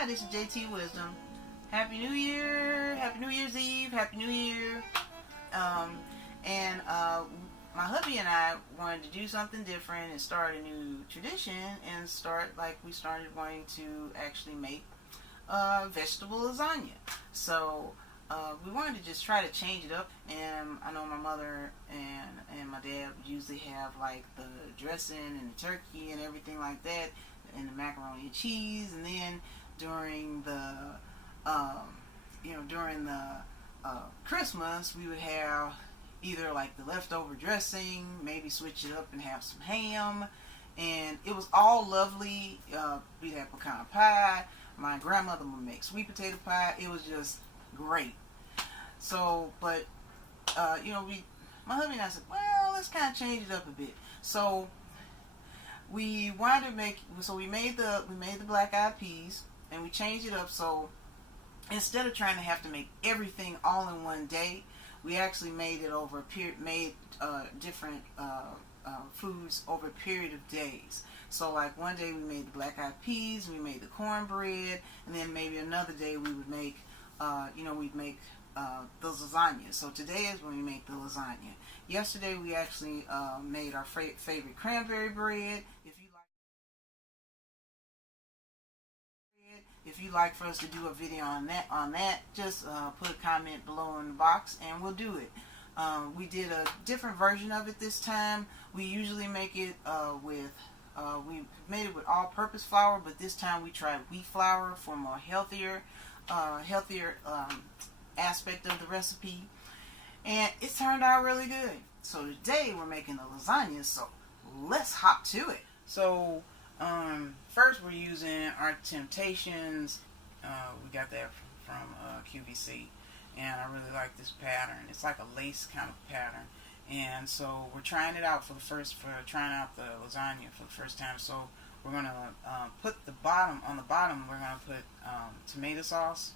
Hi, this is JTwisdom. Happy New Year, Happy New Year's Eve, Happy New Year. My hubby and I wanted to do something different and start a new tradition and we started wanting to actually make vegetable lasagna. So we wanted to just try to change it up, and I know my mother and my dad usually have like the dressing and the turkey and everything like that, and the macaroni and cheese, and then during the Christmas we would have either like the leftover dressing, maybe switch it up and have some ham, and it was all lovely. We'd have pecan pie. My grandmother would make sweet potato pie. It was just great. So, but my hubby and I said, well, let's kind of change it up a bit. So we wanted to we made the black eyed peas, and we changed it up. So instead of trying to have to make everything all in one day, we actually made it over a period, different foods over a period of days. So like one day we made the black eyed peas, we made the cornbread, and then maybe another day we would make, we'd make the lasagna. So today is when we make the lasagna. Yesterday we actually made our favorite cranberry bread. If you'd like for us to do a video on that, just put a comment below in the box and we'll do it. We did a different version of it this time. We usually make it we made it with all-purpose flour, but this time we tried wheat flour for more healthier aspect of the recipe, and it turned out really good. So today we're making a lasagna, so let's hop to it. So first we're using our Temptations. We got that from QVC, and I really like this pattern. It's like a lace kind of pattern, and so we're trying it out trying out the lasagna for the first time. So we're gonna put on the bottom we're gonna put tomato sauce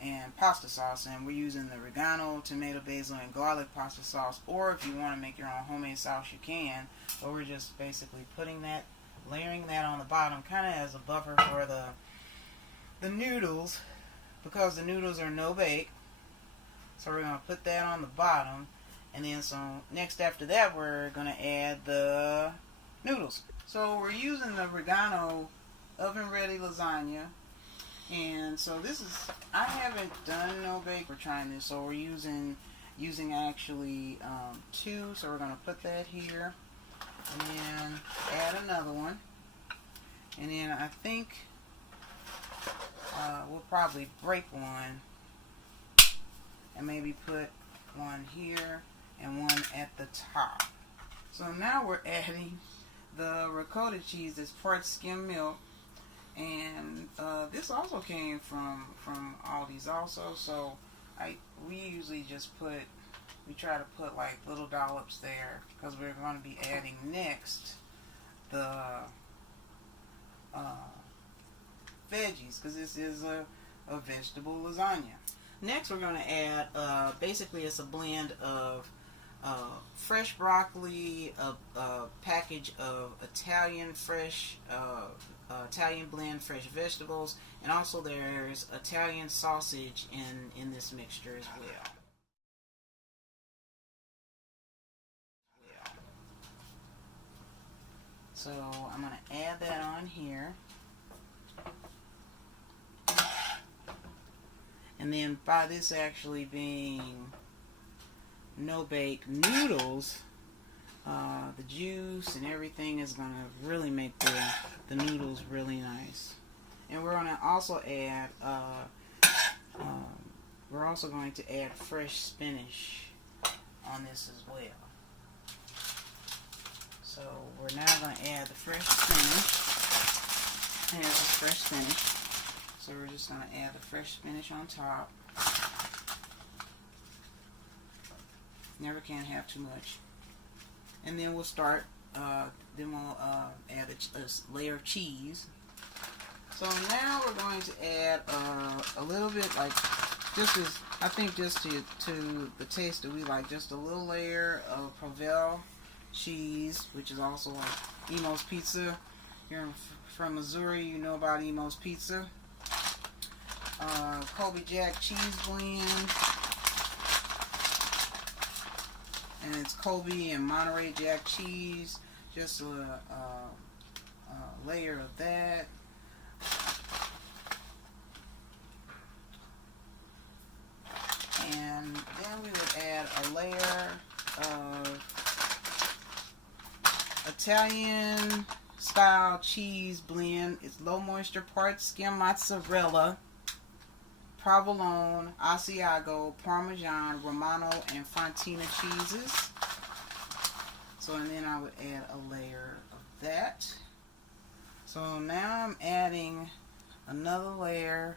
and pasta sauce, and we're using the oregano, tomato, basil, and garlic pasta sauce, or if you want to make your own homemade sauce, you can. But we're just basically layering that on the bottom, kind of as a buffer for the noodles, because the noodles are no bake. So we're going to put that on the bottom, and then next after that we're going to add the noodles. So we're using the oregano oven ready lasagna, and so I haven't done no bake. We're trying this, so we're using actually 2. So we're going to put that here, and then add another one, and then I think we'll probably break one and maybe put one here and one at the top. So now we're adding the ricotta cheese that's part skim milk, and this also came from Aldi's also. So we usually just we try to put like little dollops there, because we're going to be adding next the veggies, because this is a vegetable lasagna. Next we're going to add, basically it's a blend of fresh broccoli, a package of Italian blend fresh vegetables, and also there's Italian sausage in this mixture as well. So I'm going to add that on here. And then by this actually being no bake noodles, the juice and everything is going to really make the noodles really nice. And we're going to also add fresh spinach on this as well. So we're now going to add the fresh spinach. Here's the fresh spinach. So we're just going to add the fresh spinach on top. Never can have too much. And then we'll start, add a layer of cheese. So now we're going to add a little bit, like, just to the taste that we like, just a little layer of Provel cheese, which is also like Imos pizza. You're from Missouri, you know about Imos pizza. Colby Jack cheese blend. And it's Colby and Monterey Jack cheese. Just a layer of that. And then we would add a layer of Italian style cheese blend. It's low moisture part skim mozzarella, provolone, Asiago, Parmesan, Romano, and Fontina cheeses. So, and then I would add a layer of that. So now I'm adding another layer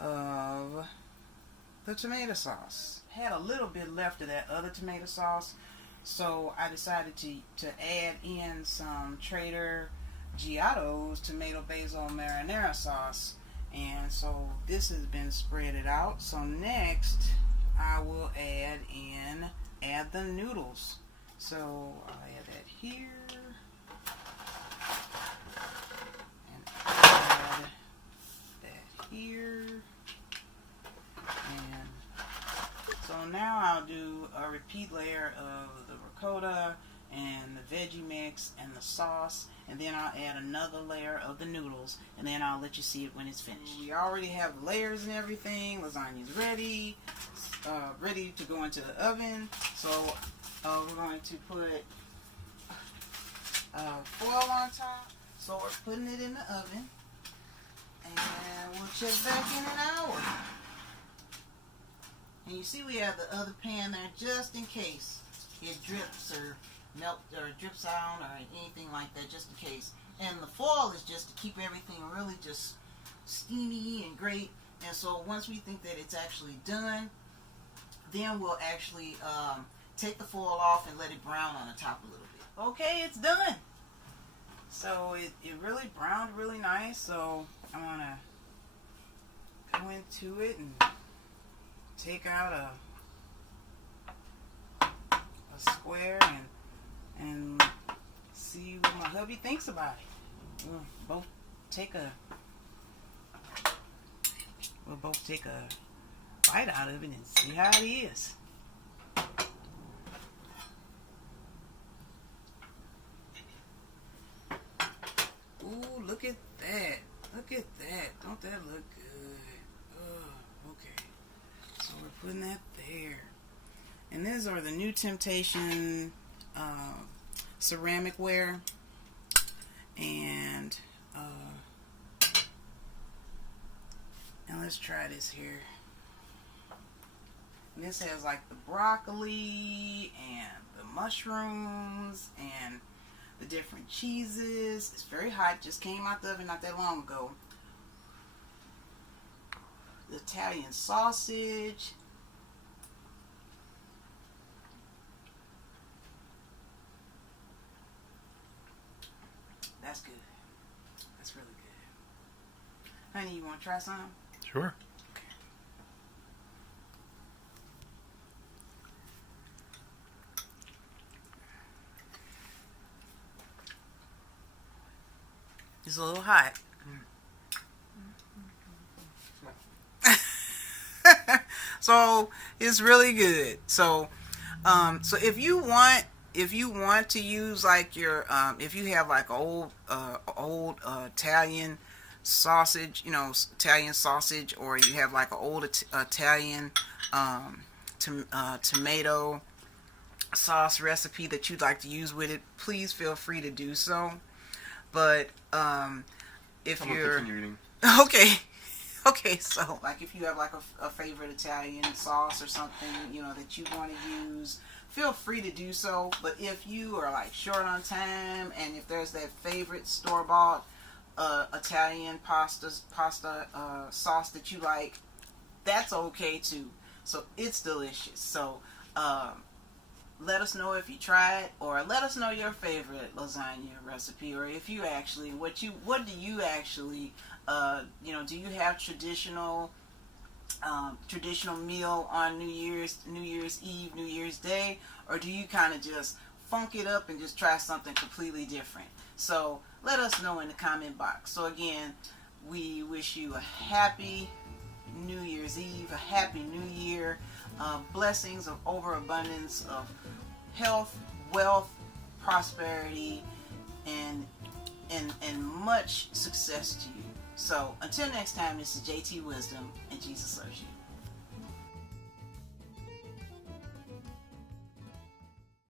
of the tomato sauce. Had a little bit left of that other tomato sauce, so I decided to add in some Trader Giotto's tomato basil marinara sauce. And so this has been spreaded out. So next I will add the noodles. So I'll add that here and add that here. And so now I'll do a repeat layer of the ricotta and the veggie mix and the sauce, and then I'll add another layer of the noodles, and then I'll let you see it when it's finished. We already have the layers and everything. Lasagna's ready, ready to go into the oven. So we're going to put foil on top. So we're putting it in the oven, and we'll check back in an hour. And you see we have the other pan there just in case it drips or melt or drips out or anything like that, just in case. And the foil is just to keep everything really just steamy and great. And so once we think that it's actually done, then we'll actually take the foil off and let it brown on the top a little bit. Okay, it's done. So it really browned really nice. So I'm gonna go into it and take out a square and see what my hubby thinks about it. We'll both take a bite out of it and see how it is. Ooh, look at that. Look at that. Don't that look good? Oh, okay. So we're putting that there. And these are the new Temptation ceramic ware. And let's try this here. And this has like the broccoli and the mushrooms and the different cheeses. It's very hot. Just came out the oven not that long ago. The Italian sausage. That's good. That's really good. Honey, you want to try some? Sure. Okay. It's a little hot. So it's really good. So if you want to use like your if you have like old Italian sausage, Italian sausage, or you have like an old Italian tomato sauce recipe that you'd like to use with it, please feel free to do so. But if you're okay, so like if you have like a favorite Italian sauce or something, that you want to use, feel free to do so. But if you are like short on time, and if there's that favorite store-bought Italian pasta sauce that you like, that's okay too. So it's delicious. So let us know if you try it, or let us know your favorite lasagna recipe, or if you actually what do you actually do you have traditional meal on New Year's Eve, New Year's Day, or do you kind of just funk it up and just try something completely different? So let us know in the comment box. So again, we wish you a happy New Year's Eve, a happy New Year, blessings of overabundance of health, wealth, prosperity, and much success to you. So until next time, this is JT Wisdom, and Jesus loves you.